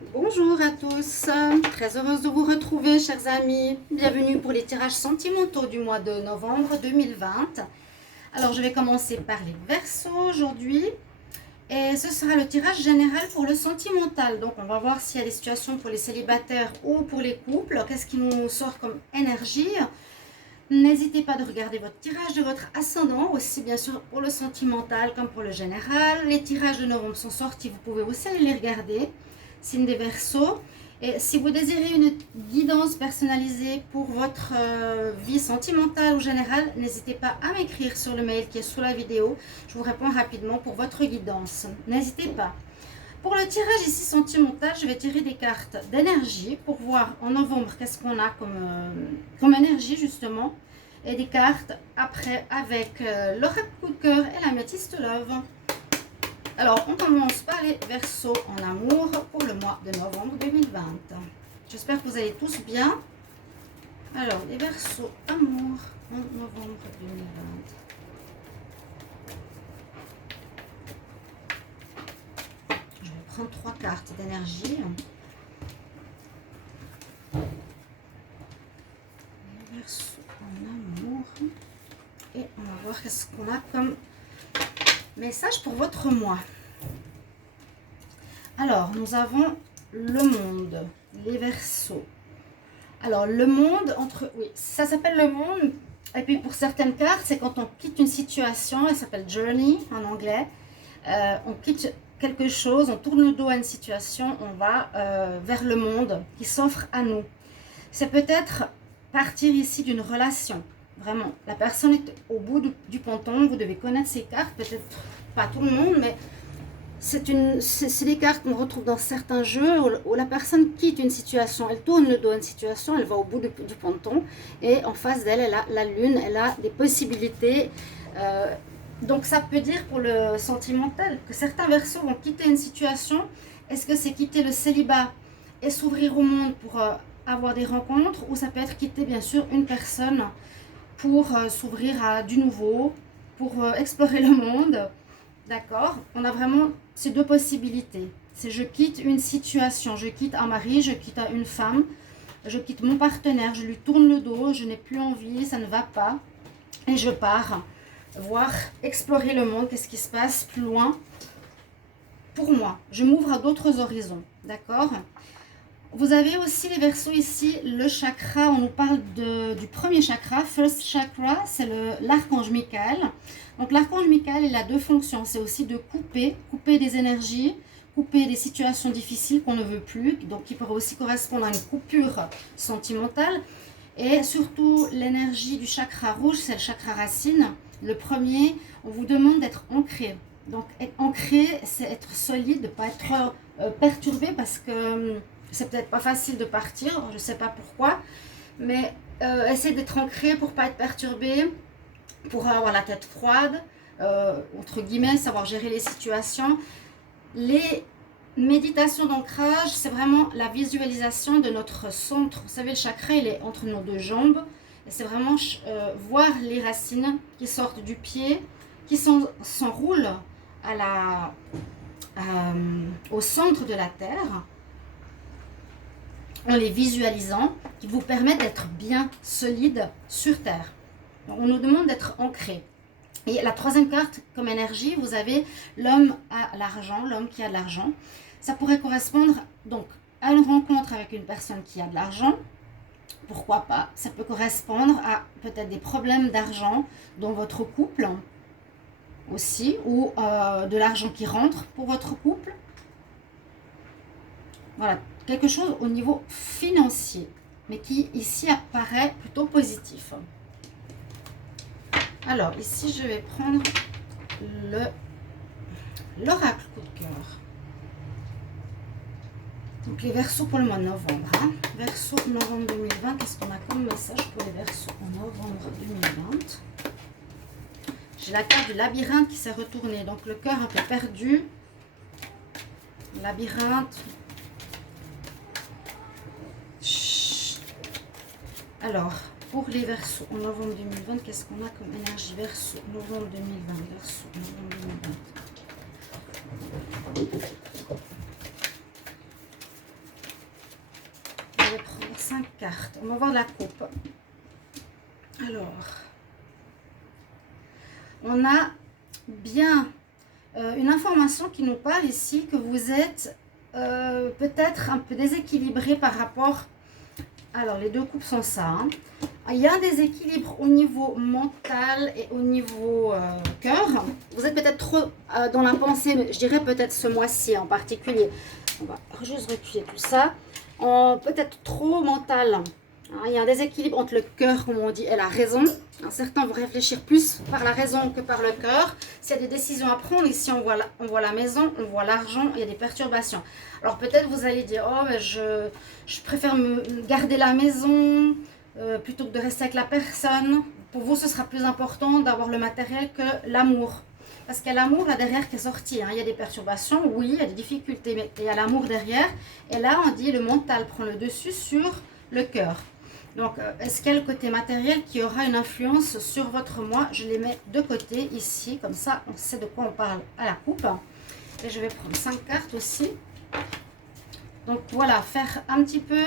Bonjour à tous, très heureuse de vous retrouver chers amis. Bienvenue pour les tirages sentimentaux du mois de novembre 2020. Alors je vais commencer par les Verseaux aujourd'hui et ce sera le tirage général pour le sentimental. Donc on va voir s'il y a des situations pour les célibataires ou pour les couples. Qu'est-ce qui nous sort comme énergie? N'hésitez pas de regarder votre tirage de votre ascendant, aussi bien sûr pour le sentimental comme pour le général. Les tirages de novembre sont sortis, vous pouvez aussi aller les regarder. Signe des Verseaux. Et si vous désirez une guidance personnalisée pour votre vie sentimentale ou générale, n'hésitez pas à m'écrire sur le mail qui est sous la vidéo. Je vous réponds rapidement pour votre guidance. N'hésitez pas. Pour le tirage ici sentimental, je vais tirer des cartes d'énergie pour voir en novembre qu'est-ce qu'on a comme énergie justement. Et des cartes après avec l'oracle coup de cœur et l'améthyste love. Alors, on commence par les Verseaux en amour pour le mois de novembre 2020. J'espère que vous allez tous bien. Alors, les Verseaux amour en novembre 2020. Je vais prendre 3 cartes d'énergie. Les Verseaux en amour. Et on va voir qu'est-ce qu'on a comme message pour votre mois. Alors, nous avons le monde, les Verseaux. Alors, le monde, oui, ça s'appelle le monde. Et puis, pour certaines cartes, c'est quand on quitte une situation, elle s'appelle journey en anglais. On quitte quelque chose, on tourne le dos à une situation, on va vers le monde qui s'offre à nous. C'est peut-être partir ici d'une relation. Vraiment, la personne est au bout du ponton, vous devez connaître ces cartes, peut-être pas tout le monde, mais c'est des cartes qu'on retrouve dans certains jeux où la personne quitte une situation, elle tourne le dos à une situation, elle va au bout du ponton et en face d'elle, elle a la lune, elle a des possibilités. Donc ça peut dire pour le sentimental que certains Verseaux vont quitter une situation. Est-ce que c'est quitter le célibat et s'ouvrir au monde pour avoir des rencontres, ou ça peut être quitter bien sûr une personne pour s'ouvrir à du nouveau, pour explorer le monde. D'accord? On a vraiment ces deux possibilités. C'est je quitte une situation, je quitte un mari, je quitte une femme, je quitte mon partenaire, je lui tourne le dos, je n'ai plus envie, ça ne va pas. Et je pars voir, explorer le monde, qu'est-ce qui se passe plus loin. Pour moi, je m'ouvre à d'autres horizons. D'accord? Vous avez aussi les Verseaux ici, le chakra, on nous parle du premier chakra, first chakra, c'est l'archange Michael. Donc l'archange Michael, il a deux fonctions, c'est aussi de couper des énergies, couper des situations difficiles qu'on ne veut plus, donc qui pourrait aussi correspondre à une coupure sentimentale. Et surtout l'énergie du chakra rouge, c'est le chakra racine. Le premier, on vous demande d'être ancré. Donc être ancré, c'est être solide, ne pas être perturbé parce que c'est peut-être pas facile de partir, je ne sais pas pourquoi, mais essayez d'être ancré pour ne pas être perturbé, pour avoir la tête froide, entre guillemets, savoir gérer les situations. Les méditations d'ancrage, c'est vraiment la visualisation de notre centre. Vous savez, le chakra, il est entre nos deux jambes. Et c'est vraiment voir les racines qui sortent du pied, qui s'enroulent au centre de la terre, en les visualisant, qui vous permettent d'être bien solide sur terre. Donc, on nous demande d'être ancré. Et la troisième carte comme énergie, vous avez l'homme à l'argent, l'homme qui a de l'argent. Ça pourrait correspondre donc à une rencontre avec une personne qui a de l'argent. Pourquoi pas? Ça peut correspondre à peut-être des problèmes d'argent dans votre couple aussi, ou de l'argent qui rentre pour votre couple. Voilà, quelque chose au niveau financier, mais qui ici apparaît plutôt positif. Alors ici je vais prendre l'oracle coup de cœur. Donc les Verseaux pour le mois de novembre. Verseaux novembre 2020, qu'est-ce qu'on a comme message pour les Verseaux en novembre 2020? J'ai la carte du labyrinthe qui s'est retournée, donc le cœur un peu perdu. Labyrinthe. Alors, pour les Verseaux en novembre 2020, qu'est-ce qu'on a comme énergie? Verseau novembre 2020, Verseau novembre 2020. vais prendre 5 cartes. On va voir la coupe. Alors, on a bien une information qui nous parle ici que vous êtes peut-être un peu déséquilibré par rapport... Alors, les deux coupes sont ça. Hein. Il y a un déséquilibre au niveau mental et au niveau cœur. Vous êtes peut-être trop dans la pensée, je dirais peut-être ce mois-ci en particulier. On va juste reculer tout ça. Peut-être trop mental. Hein, il y a un déséquilibre entre le cœur, comme on dit, et la raison. Hein, certains vont réfléchir plus par la raison que par le cœur. S'il y a des décisions à prendre, ici on voit la maison, on voit l'argent, il y a des perturbations. Alors peut-être vous allez dire, oh mais je préfère me garder la maison plutôt que de rester avec la personne. Pour vous, ce sera plus important d'avoir le matériel que l'amour. Parce qu'il y a l'amour là derrière qui est sorti. Hein. Il y a des perturbations, oui, il y a des difficultés, mais il y a l'amour derrière. Et là, on dit le mental prend le dessus sur le cœur. Donc, est-ce qu'il y a le côté matériel qui aura une influence sur votre moi? Je les mets de côté ici, comme ça, on sait de quoi on parle à la coupe. Et je vais prendre 5 cartes aussi. Donc, voilà, faire un petit peu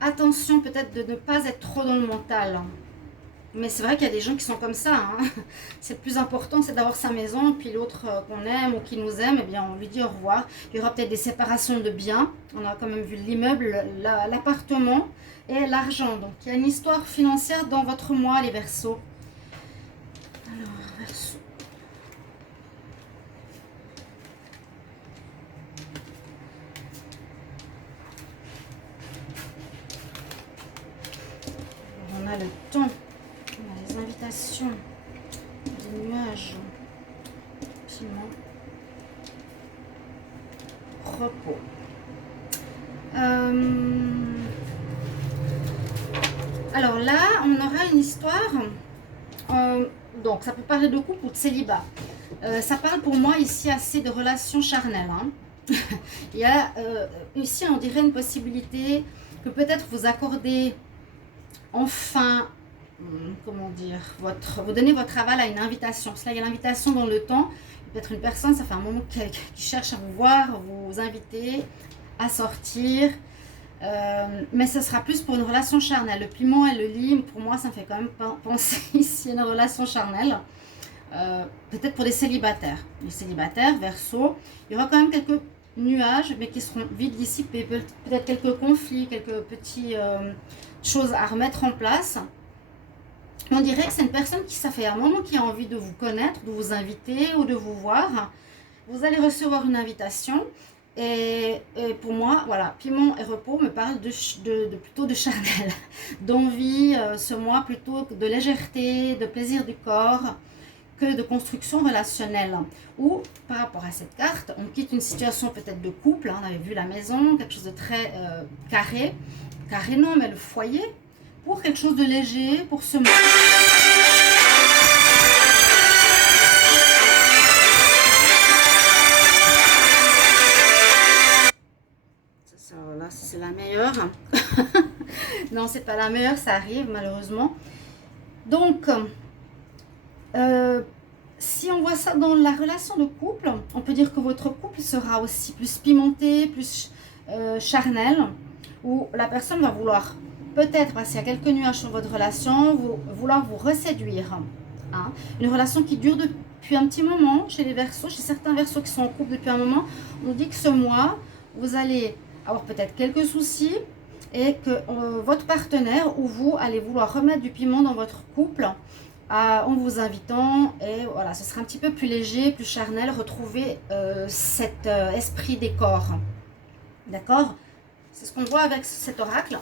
attention peut-être de ne pas être trop dans le mental. Mais c'est vrai qu'il y a des gens qui sont comme ça. Hein. C'est le plus important, c'est d'avoir sa maison. Puis l'autre qu'on aime ou qui nous aime, eh bien, on lui dit au revoir. Il y aura peut-être des séparations de biens. On a quand même vu l'immeuble, l'appartement et l'argent. Donc, il y a une histoire financière dans votre mois, les Verseaux. Alors, Verseaux. On a le temps. Les invitations, des nuages, piment, repos. Alors là, on aura une histoire, donc ça peut parler de couple ou de célibat. Ça parle pour moi ici assez de relations charnelles. Hein. Il y a ici, on dirait une possibilité que peut-être vous accordez enfin... comment dire, vous donnez votre aval à une invitation. Parce que là, il y a l'invitation dans le temps. Peut-être une personne, ça fait un moment qui cherche à vous voir, à vous inviter à sortir. Mais ce sera plus pour une relation charnelle. Le piment et le lime, pour moi, ça me fait quand même penser ici à une relation charnelle. Peut-être pour des célibataires. Les célibataires, Verseau, il y aura quand même quelques nuages, mais qui seront vides d'ici. Peut-être quelques conflits, quelques petites choses à remettre en place. On dirait que c'est une personne qui, ça fait un moment qui a envie de vous connaître, de vous inviter ou de vous voir. Vous allez recevoir une invitation. Et pour moi, voilà, piment et repos me parlent plutôt de charnel, d'envie, ce mois plutôt de légèreté, de plaisir du corps, que de construction relationnelle. Ou par rapport à cette carte, on quitte une situation peut-être de couple, hein, on avait vu la maison, quelque chose de très carré. Carré non, mais le foyer, pour quelque chose de léger, pour ce mois. Là, c'est la meilleure. Non, c'est pas la meilleure, ça arrive malheureusement. Donc, si on voit ça dans la relation de couple, on peut dire que votre couple sera aussi plus pimenté, plus charnel, où la personne va vouloir, peut-être parce qu'il y a quelques nuages sur votre relation, vouloir vous reséduire. Hein. Une relation qui dure depuis un petit moment chez les Verseaux, chez certains Verseaux qui sont en couple depuis un moment. On dit que ce mois, vous allez avoir peut-être quelques soucis et que votre partenaire ou vous allez vouloir remettre du piment dans votre couple en vous invitant, et voilà, ce sera un petit peu plus léger, plus charnel, retrouver cet esprit des corps. D'accord? C'est ce qu'on voit avec cet oracle.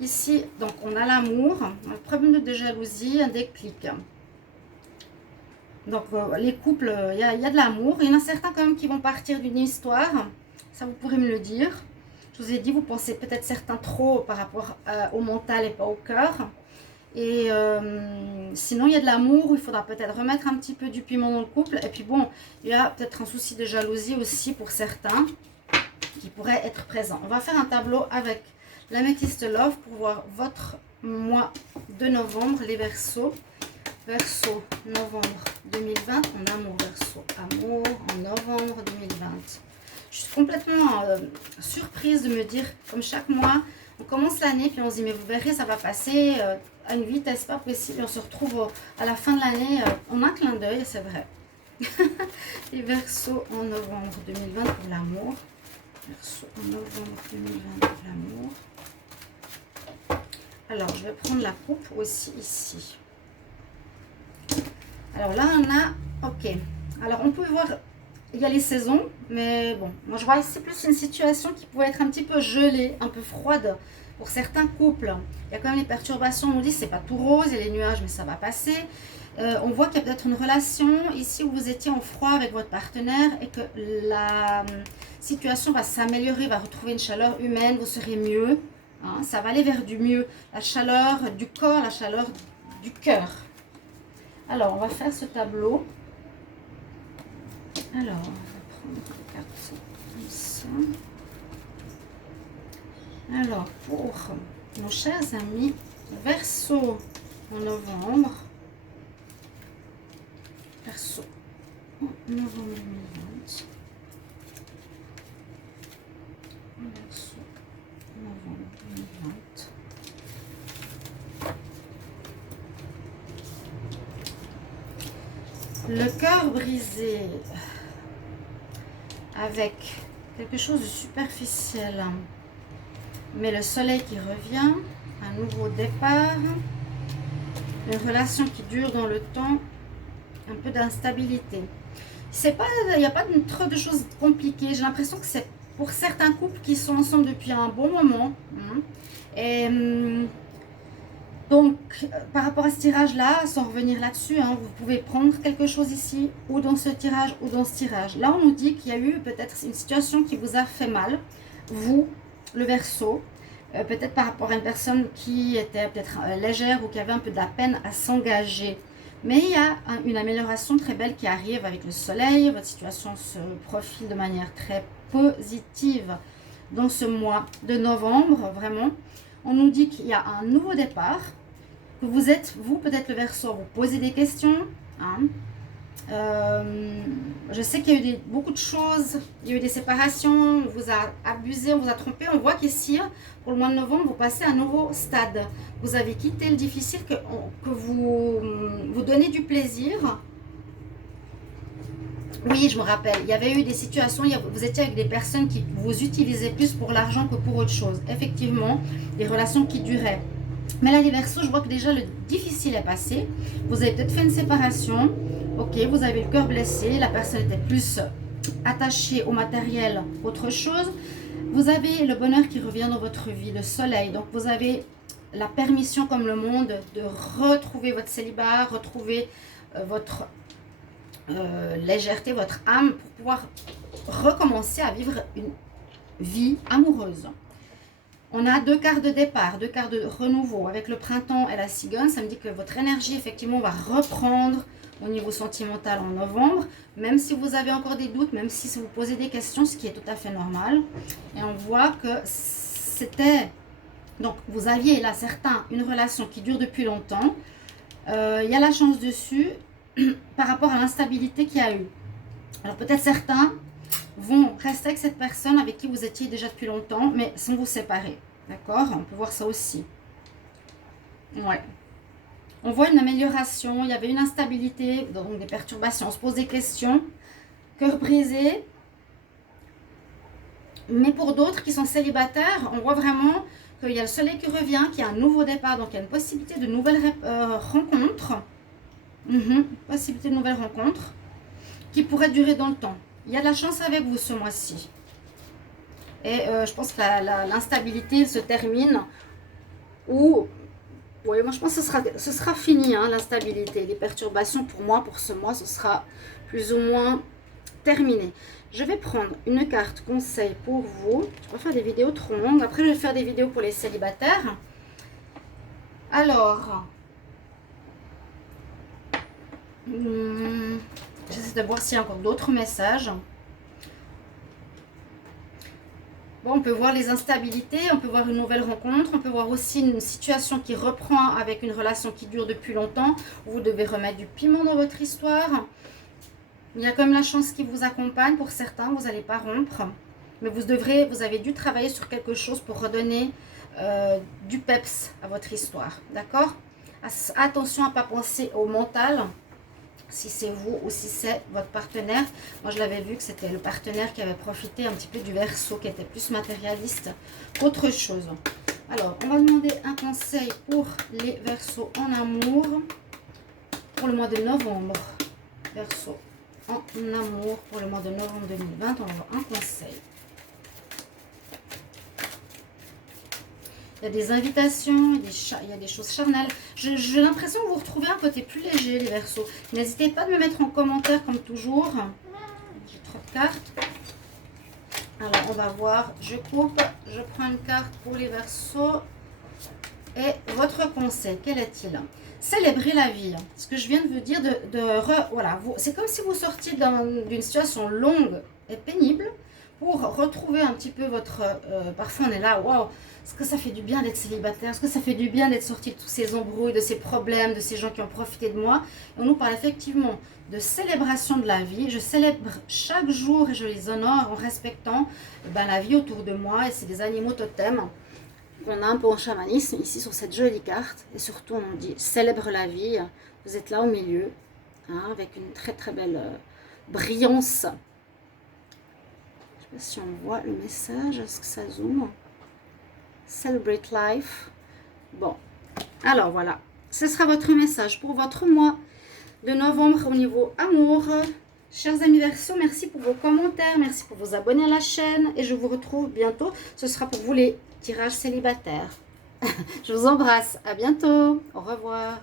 Ici, donc, on a l'amour, un premier minute de jalousie, un déclic. Donc, les couples, il y a de l'amour. Il y en a certains quand même qui vont partir d'une histoire. Ça, vous pourrez me le dire. Je vous ai dit, vous pensez peut-être certains trop par rapport au mental et pas au cœur. Et sinon, il y a de l'amour où il faudra peut-être remettre un petit peu du piment dans le couple. Et puis bon, il y a peut-être un souci de jalousie aussi pour certains qui pourrait être présent. On va faire un tableau avec l'améthyste Love pour voir votre mois de novembre, les Verseaux. Verseau, novembre 2020, en amour, Verseau, amour, en novembre 2020. Je suis complètement surprise de me dire, comme chaque mois, On commence l'année, puis on se dit, mais vous verrez, ça va passer à une vitesse pas possible. On se retrouve à la fin de l'année en un clin d'œil, c'est vrai. Les Verseaux en novembre 2020 pour l'amour. Verseau en novembre 2020 pour l'amour. Alors, je vais prendre la coupe aussi ici. Alors là, on a... Ok. Alors, on peut voir... Il y a les saisons, mais bon. Moi, je vois ici plus une situation qui pourrait être un petit peu gelée, un peu froide pour certains couples. Il y a quand même les perturbations. On nous dit c'est pas tout rose, il y a les nuages, mais ça va passer. On voit qu'il y a peut-être une relation ici où vous étiez en froid avec votre partenaire et que la situation va s'améliorer, va retrouver une chaleur humaine, vous serez mieux. Hein, ça va aller vers du mieux. La chaleur du corps, la chaleur du cœur. Alors, on va faire ce tableau. Alors, on va prendre une carte comme ça. Alors, pour nos chers amis Verseau en novembre. Verseau en novembre 2020. Verseau en novembre 2020. Le cœur brisé avec quelque chose de superficiel, mais le soleil qui revient, un nouveau départ, une relation qui dure dans le temps, un peu d'instabilité. C'est pas, il n'y a pas trop de choses compliquées. J'ai l'impression que c'est pour certains couples qui sont ensemble depuis un bon moment. Et donc, par rapport à ce tirage-là, sans revenir là-dessus, hein, vous pouvez prendre quelque chose ici, ou dans ce tirage, ou dans ce tirage. Là, on nous dit qu'il y a eu peut-être une situation qui vous a fait mal, vous, le Verseau, peut-être par rapport à une personne qui était peut-être légère ou qui avait un peu de la peine à s'engager. Mais il y a une amélioration très belle qui arrive avec le soleil. Votre situation se profile de manière très positive dans ce mois de novembre, vraiment. On nous dit qu'il y a un nouveau départ, que vous êtes, vous, peut-être le Verseau, vous posez des questions. Hein. Je sais qu'il y a eu beaucoup de choses, il y a eu des séparations, on vous a abusé, on vous a trompé. On voit qu'ici, pour le mois de novembre, vous passez à un nouveau stade. Vous avez quitté le difficile, que vous donnez du plaisir. Oui, je me rappelle, il y avait eu des situations, vous étiez avec des personnes qui vous utilisaient plus pour l'argent que pour autre chose. Effectivement, des relations qui duraient. Mais là, les Verseaux, je vois que déjà le difficile est passé. Vous avez peut-être fait une séparation. Ok, vous avez le cœur blessé. La personne était plus attachée au matériel qu'autre chose. Vous avez le bonheur qui revient dans votre vie, le soleil. Donc, vous avez la permission, comme le monde, de retrouver votre célibat, retrouver votre légèreté, votre âme, pour pouvoir recommencer à vivre une vie amoureuse. On a deux quarts de départ, deux quarts de renouveau. Avec le printemps et la cigogne, ça me dit que votre énergie, effectivement, va reprendre au niveau sentimental en novembre. Même si vous avez encore des doutes, même si vous posez des questions, ce qui est tout à fait normal. Et on voit que c'était... Donc, vous aviez là, certains, une relation qui dure depuis longtemps. Il y a la chance dessus par rapport à l'instabilité qu'il y a eu. Alors, peut-être certains vont rester avec cette personne avec qui vous étiez déjà depuis longtemps, mais sans vous séparer. D'accord? On peut voir ça aussi. Ouais. On voit une amélioration. Il y avait une instabilité, donc des perturbations. On se pose des questions. Cœur brisé. Mais pour d'autres qui sont célibataires, on voit vraiment qu'il y a le soleil qui revient, qu'il y a un nouveau départ. Donc, il y a une possibilité de nouvelles rencontres. Possibilité de nouvelles rencontres qui pourraient durer dans le temps. Il y a de la chance avec vous ce mois-ci. Et je pense que l'instabilité se termine. Ou, oui, moi je pense que ce sera fini, hein, l'instabilité. Les perturbations pour moi, pour ce mois, ce sera plus ou moins terminé. Je vais prendre une carte conseil pour vous. Je vais pas faire des vidéos trop longues. Après, je vais faire des vidéos pour les célibataires. Alors, j'essaie de voir s'il y a encore d'autres messages. Bon, on peut voir les instabilités, on peut voir une nouvelle rencontre, on peut voir aussi une situation qui reprend avec une relation qui dure depuis longtemps. Vous devez remettre du piment dans votre histoire. Il y a quand même la chance qui vous accompagne. Pour certains, vous n'allez pas rompre. Mais vous avez dû travailler sur quelque chose pour redonner du peps à votre histoire, d'accord? Attention à ne pas penser au mental, si c'est vous ou si c'est votre partenaire. Moi, je l'avais vu que c'était le partenaire qui avait profité un petit peu du Verseau, qui était plus matérialiste qu'autre chose. Alors, on va demander un conseil pour les Verseaux en amour pour le mois de novembre. Verseau en amour pour le mois de novembre 2020. On va avoir un conseil. Il y a des invitations, il y a des choses charnelles. J'ai l'impression que vous retrouvez un côté plus léger, les Verseaux. N'hésitez pas de me mettre en commentaire, comme toujours. J'ai trop de cartes. Alors, on va voir. Je coupe, je prends une carte pour les Verseaux. Et votre conseil, quel est-il? Célébrez la vie. Ce que je viens de vous dire, voilà, c'est comme si vous sortiez d'une situation longue et pénible pour retrouver un petit peu votre... parfois, on est là, waouh, est-ce que ça fait du bien d'être célibataire? Est-ce que ça fait du bien d'être sorti de tous ces embrouilles, de ces problèmes, de ces gens qui ont profité de moi? On nous parle effectivement de célébration de la vie. Je célèbre chaque jour et je les honore en respectant la vie autour de moi. Et c'est des animaux totems qu'on a un peu en chamanisme ici sur cette jolie carte. Et surtout, on dit célèbre la vie. Vous êtes là au milieu, hein, avec une très très belle brillance. Je ne sais pas si on voit le message. Est-ce que ça zoome? Celebrate life. Bon, alors voilà. Ce sera votre message pour votre mois de novembre au niveau amour. Chers amis Verseaux, merci pour vos commentaires, merci pour vos abonnés à la chaîne et je vous retrouve bientôt. Ce sera pour vous les tirages célibataires. Je vous embrasse, à bientôt, au revoir.